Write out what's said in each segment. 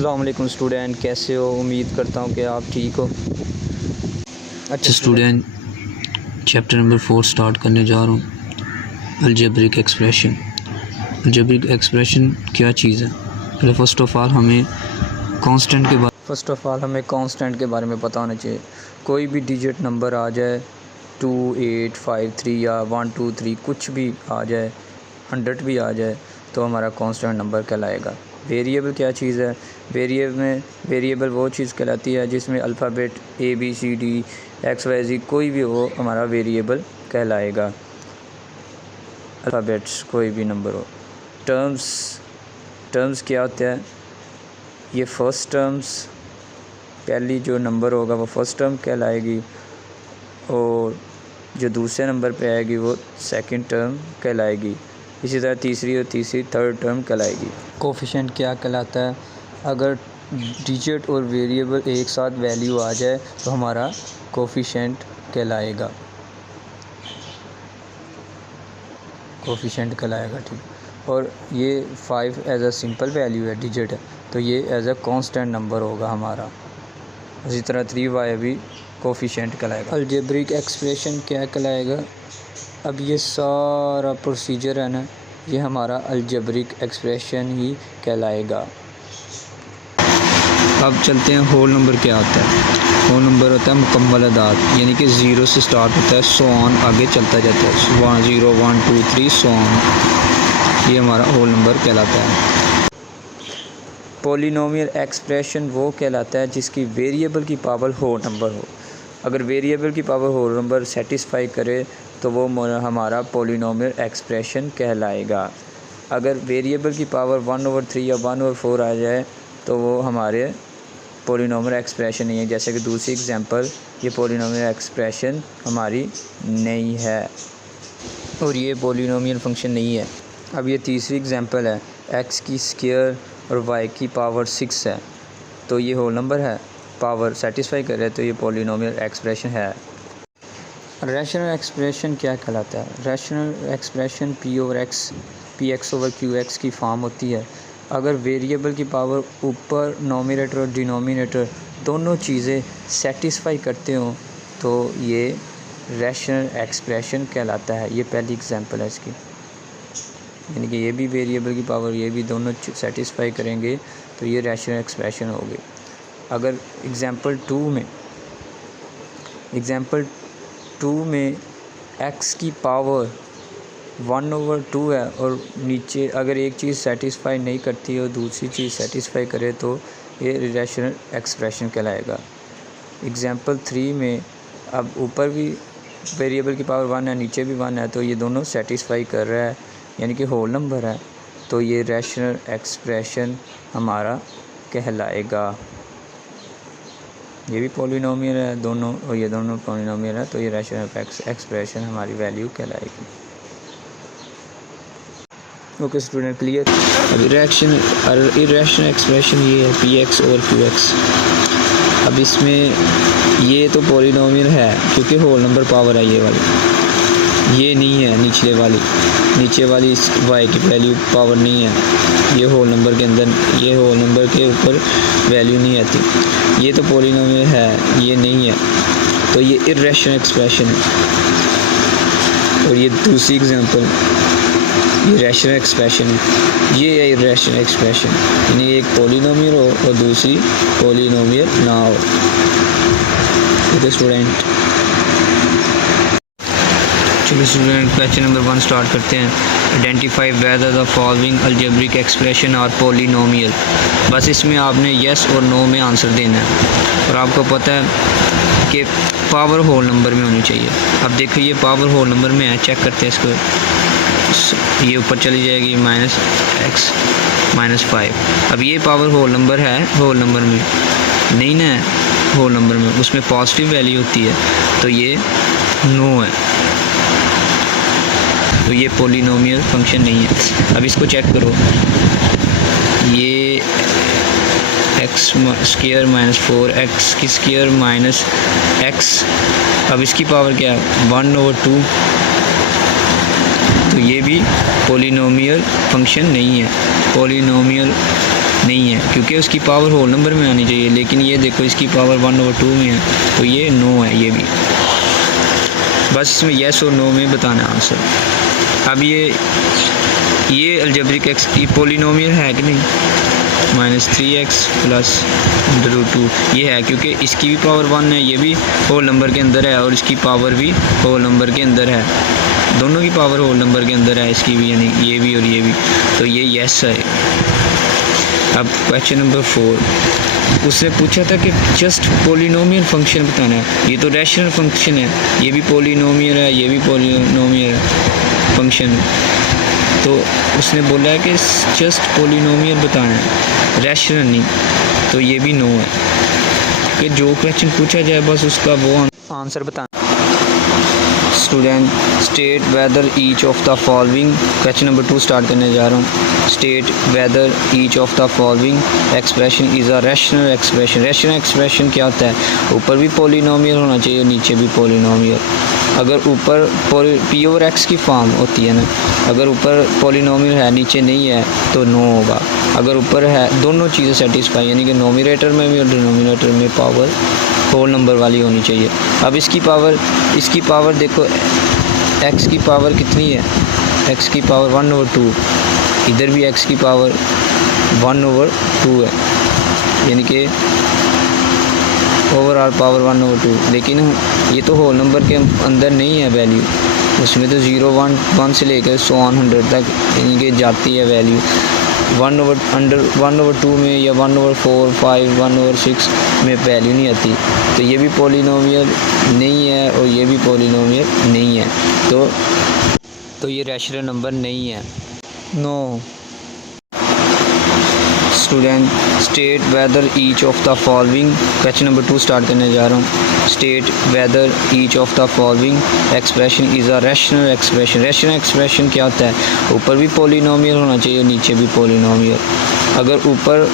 अस्सलाम वालेकुम स्टूडेंट, कैसे हो? उम्मीद करता हूँ कि आप ठीक हो। अच्छा स्टूडेंट, चैप्टर नंबर 4 स्टार्ट करने जा रहा हूँ। Algebraic expression. अलजेब्रिक एक्सप्रेशन क्या चीज़ है? फर्स्ट ऑफ ऑल हमें कांस्टेंट के बारे में पता होना चाहिए। कोई भी डिजिट नंबर आ जाए, 2, 8, 5, 3 या 1, 2, 3 कुछ भी आ जाए, 100 भी आ जाए तो हमारा कांस्टेंट नंबर कहलाएगा। वेरिएबल क्या चीज़ है? वेरिएबल वो चीज़ कहलाती है जिसमें अल्फ़ाबेट ABCD XYZ कोई भी हो, हमारा वेरिएबल कहलाएगा। अल्फ़ाबेट्स कोई भी नंबर हो। टर्म्स क्या होते हैं? ये फर्स्ट टर्म्स, पहली जो नंबर होगा वो फर्स्ट टर्म कहलाएगी और जो दूसरे नंबर पे आएगी वो सेकंड टर्म कहलाएगी। इसी तरह तीसरी थर्ड टर्म कहलाएगी। कोफिशिएंट क्या कहलाता है? अगर डिजिट और वेरिएबल एक साथ वैल्यू आ जाए तो हमारा कोफिशिएंट कहलाएगा। ठीक। और ये 5 एज अ सिंपल वैल्यू है, डिजिट है, तो ये एज अ कांस्टेंट नंबर होगा हमारा। इसी तरह 3y भी कोफिशिएंट कहलाएगा। अलजेब्रिक एक्सप्रेशन क्या कहलाएगा? अब ये सारा प्रोसीजर है ना, ये हमारा अलजेब्रिक एक्सप्रेशन ही कहलाएगा। अब चलते हैं होल नंबर क्या होता है। होल नंबर होता है मुकम्मल अदाद, यानी कि 0 से स्टार्ट होता है, सो ऑन आगे चलता जाता है, 1 0 1 2 3 सो ऑन। ये हमारा होल नंबर कहलाता है। पॉलिनोमियल एक्सप्रेशन वो कहलाता है जिसकी वेरिएबल की पावर होल नंबर हो। अगर वेरिएबल की पावर होल नंबर सेटिस्फाई करे तो वो हमारा पॉलिनोमियल एक्सप्रेशन कहलाएगा। अगर वेरिएबल की पावर 1/3 या 1/4 आ जाए तो वो हमारे पॉलिनोमियल एक्सप्रेशन नहीं है। जैसे कि दूसरी एग्जांपल, ये पॉलिनोमियल एक्सप्रेशन हमारी नहीं है और ये पॉलिनोमियल फंक्शन नहीं है। अब ये तीसरी एग्जांपल है, x की स्क्वायर और y की पावर 6 है, तो ये होल नंबर है, पावर सेटिस्फाई कर रहे हैं, तो ये पॉलिनोमियल एक्सप्रेशन है। रैशनल एक्सप्रेशन क्या कहलाता है? रैशनल एक्सप्रेशन Px/Qx की फॉर्म होती है। अगर वेरिएबल की पावर ऊपर नोमिनेटर और डिनोमिनेटर दोनों चीज़ें सेटिस्फाई करते हो तो ये रैशनल एक्सप्रेशन कहलाता है। ये पहली एग्जांपल है इसकी, यानी कि ये भी वेरिएबल की पावर, ये भी दोनों सेटिस्फाई करेंगे तो ये रैशनल एक्सप्रेशन हो गई। अगर एग्जांपल 2 में x की पावर 1/2 है और नीचे अगर एक चीज़ सेटिस्फाई नहीं करती और दूसरी चीज़ सेटिस्फाई करे तो ये रैशनल एक्सप्रेशन कहलाएगा। एग्जांपल 3 में अब ऊपर भी वेरिएबल की पावर 1 है, नीचे भी 1 है, तो ये दोनों सेटिस्फाई कर रहा है, यानी कि होल नंबर है, तो ये रैशनल एक्सप्रेशन हमारा कहलाएगा। ये भी पॉलिनोमियल है दोनों, और ये दोनों पॉलिनोमियल है, तो ये रैशनल एक्सप्रेशन हमारी वैल्यू कहलाएगी। Okay student, clear? अब इरेशनल एक्सप्रेशन ये है Px और Qx। अब इसमें ये तो पॉलिनोमियल है क्योंकि होल नंबर पावर है ये वाली, ये नहीं है नीचे वाली y की वैल्यू पावर नहीं है, ये होल नंबर के अंदर, ये होल नंबर के ऊपर वैल्यू नहीं आती। ये तो पॉलिनोमियल है, ये नहीं है, तो ये इरेशनल एक्सप्रेशन है। और ये दूसरी एग्जांपल, ये रैशनल एक्सप्रेशन है, ये है इरेशनल एक्सप्रेशन, यानी एक पॉलिनोमियल हो और दूसरी पॉलिनोमियल ना हो। ओके स्टूडेंट, चलिए स्टूडेंट, क्वेश्चन नंबर 1 स्टार्ट करते हैं। Identify whether the following algebraic expression और पॉलिनोमियल। बस इसमें आपने येस और नो में आंसर देना है और आपको पता है कि पावर होल नंबर में होनी चाहिए। अब देखिए ये पावर होल नंबर में है, चेक करते हैं इसको। ये ऊपर चली जाएगी -x -5। अब ये पावर होल नंबर है, होल नंबर में नहीं ना है, होल नंबर में उसमें पॉजिटिव वैल्यू होती है, तो ये नो है, तो ये पॉलिनोमियल फंक्शन नहीं है। अब इसको चेक करो, ये x² -4 x की स्क्वायर माइनस x, अब इसकी पावर क्या है 1/2, तो ये भी पॉलिनोमियल फंक्शन नहीं है। पॉलिनोमियल नहीं है, क्योंकि उसकी पावर होल नंबर में आनी चाहिए, लेकिन ये देखो इसकी पावर 1/2 में है, तो ये नो है ये भी। बस इसमें येस और नो में बताना है आंसर। अब ये अलजेब्रिक एक्स की पोलिनोमियल है कि नहीं, -3x + √2 ये है, क्योंकि इसकी भी पावर 1 है, ये भी होल नंबर के अंदर है, और इसकी पावर भी होल नंबर के अंदर है, दोनों की पावर होल नंबर के अंदर है इसकी भी, यानी ये भी और ये भी, तो ये येस है। अब क्वेश्चन नंबर 4, उससे पूछा था कि जस्ट पोलिनोमियल फंक्शन बताना है, ये तो रैशनल फंक्शन है, ये भी पोलिनोमियल है, ये भी पोलिनोमियल फंक्शन है, तो उसने बोला है कि जस्ट पोलिनोमियल बताना है, रैशनल नहीं, तो ये भी नो है, कि जो क्वेश्चन पूछा जाए बस उसका वो आंसर बताना। Student state whether each of the following, question number 2 start करने जा रहा हूँ। State whether each of the following expression is a rational expression. Rational expression क्या होता है, ऊपर भी पोलिनोमियल होना चाहिए, नीचे भी पोलिनोमियल। अगर ऊपर पी ओवर एक्स की फॉर्म होती है ना, अगर ऊपर पोलिनोमियल है नीचे नहीं है तो नो होगा। अगर ऊपर है दोनों चीज़ें सेटिस्फाई, यानी कि नोमिनेटर में भी और डिनोमिनेटर में पावर होल नंबर वाली होनी चाहिए। अब इसकी पावर देखो, एक्स की पावर कितनी है, एक्स की पावर 1/2, इधर भी एक्स की पावर 1/2 है, यानी कि ओवरऑल पावर 1/2, लेकिन ये तो होल नंबर के अंदर नहीं है वैल्यू, उसमें तो 0, 1, 1 से लेकर 100 तक यानी कि जाती है वैल्यू। 1/2 में या 1/4, 5, 1/6 में वैल्यू नहीं आती, तो ये भी पोलिनोमियल नहीं है और ये भी पोलिनोमियल नहीं है, तो ये रैशनल नंबर नहीं है, no. Student state whether each of the following, question number 2 start करने जा रहा हूँ। State whether each of the following expression is a rational expression. Rational expression क्या होता है, ऊपर भी पोलिनोमियल होना चाहिए, नीचे भी पोलिनोमियल। अगर ऊपर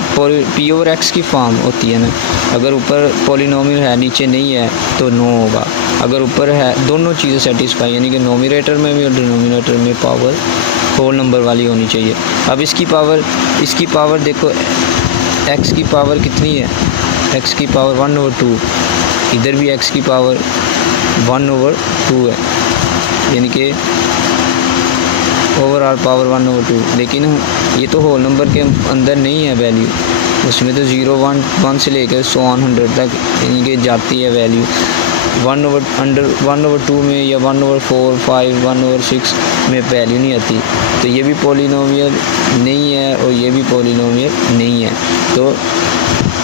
पी ओवर एक्स की फॉर्म होती है ना, अगर ऊपर पोलिनोमियल है नीचे नहीं है तो नो होगा। अगर ऊपर है दोनों चीज़ें सेटिस्फाई, यानी कि नोमिनेटर में भी और डिनोमिनेटर में पावर होल नंबर वाली होनी चाहिए। अब इसकी पावर देखो, एक्स की पावर कितनी है, एक्स की पावर 1/2, इधर भी एक्स की पावर 1/2 है, यानी कि ओवरऑल पावर 1/2, लेकिन ये तो होल नंबर के अंदर नहीं है वैल्यू, उसमें तो 0, 1, 1 से लेकर 100 तक यानी कि जाती है वैल्यू। 1/2 में या 1/4, 5, 1/6 में वैल्यू नहीं आती, तो ये भी पोलिनोमियल नहीं है और ये भी पोलिनोमियल नहीं है, तो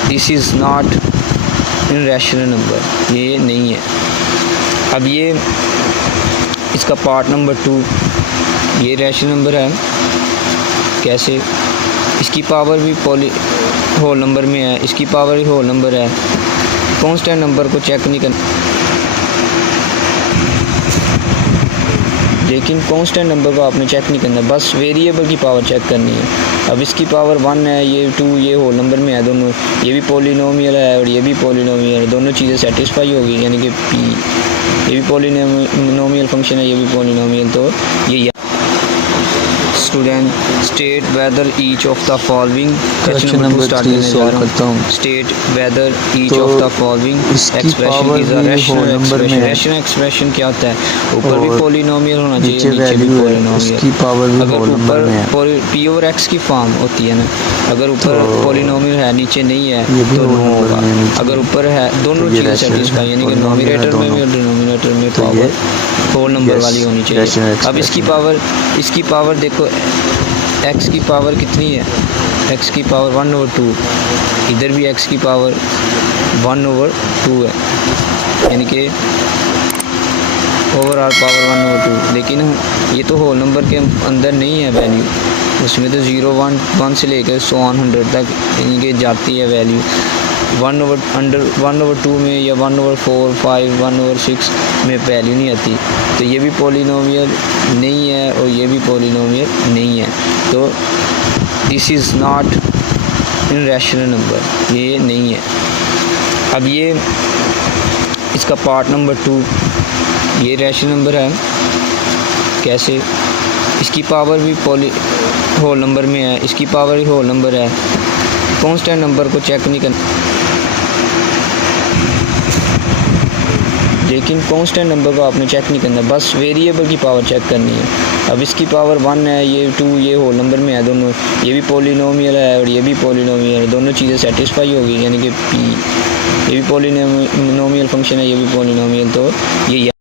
this is not in rational number, ये नहीं है। अब ये इसका पार्ट नंबर 2, ये रैशनल नंबर है, कैसे, इसकी पावर भी होल नंबर में है, इसकी पावर भी होल नंबर है, कांस्टेंट नंबर को चेक नहीं करना, लेकिन कांस्टेंट नंबर को आपने चेक नहीं करना, बस वेरिएबल की पावर चेक करनी है। अब इसकी पावर 1 है, ये 2, ये होल नंबर में है दोनों, ये भी पोलिनोमियल है और ये भी पोलिनोमियल है, दोनों चीज़ें सेटिस्फाई होगी, यानी कि पी, ये भी पोलिनोमियल फंक्शन है, ये भी पोलिनोमियल, तो ये student state whether each of the following, question number 3 solve करता हूँ। State whether each of the following expression is a rational expression. Rational expression क्या होता है, ऊपर भी पोलिनोमियल होना चाहिए, नीचे भी पोलिनोमियल। अगर ऊपर पी ओवर एक्स की फॉर्म होती है ना, अगर ऊपर पोलिनोमियल है नीचे नहीं है तो नो होगा। अगर ऊपर है दोनों चीज़ें सेटिस्फाई, यानी कि नोमिनेटर में भी और डिनोमिनेटर में पावर होल नंबर वाली होनी चाहिए। अब इसकी पावर देखो, एक्स की पावर कितनी है, एक्स की पावर 1/2, इधर भी एक्स की पावर 1/2 है, यानी कि ओवरऑल पावर 1/2, लेकिन ये तो होल नंबर के अंदर नहीं है वैल्यू, उसमें तो 0, 1, 1 से लेकर 100 तक यानी कि जाती है वैल्यू। 1/2 में या 1/4, 5, 1/6 में वैल्यू नहीं आती, तो ये भी पोलिनोमियल नहीं है और ये भी पोलिनोमियल नहीं है, तो this is not in rational number, ये नहीं है। अब ये इसका पार्ट नंबर 2, ये रैशनल नंबर है, कैसे, इसकी पावर भी होल नंबर में है, इसकी पावर ही होल नंबर है, कांस्टेंट नंबर को चेक नहीं करना, लेकिन कांस्टेंट नंबर को आपने चेक नहीं करना, बस वेरिएबल की पावर चेक करनी है। अब इसकी पावर 1 है, ये 2 ये होल नंबर में है दोनों, ये भी पॉलिनोमियल है और ये भी पॉलिनोमियल है, दोनों चीज़ें सेटिस्फाई होगी, यानी कि p ये भी पॉलिनोमियल फंक्शन है, ये भी पॉलिनोमियल, तो ये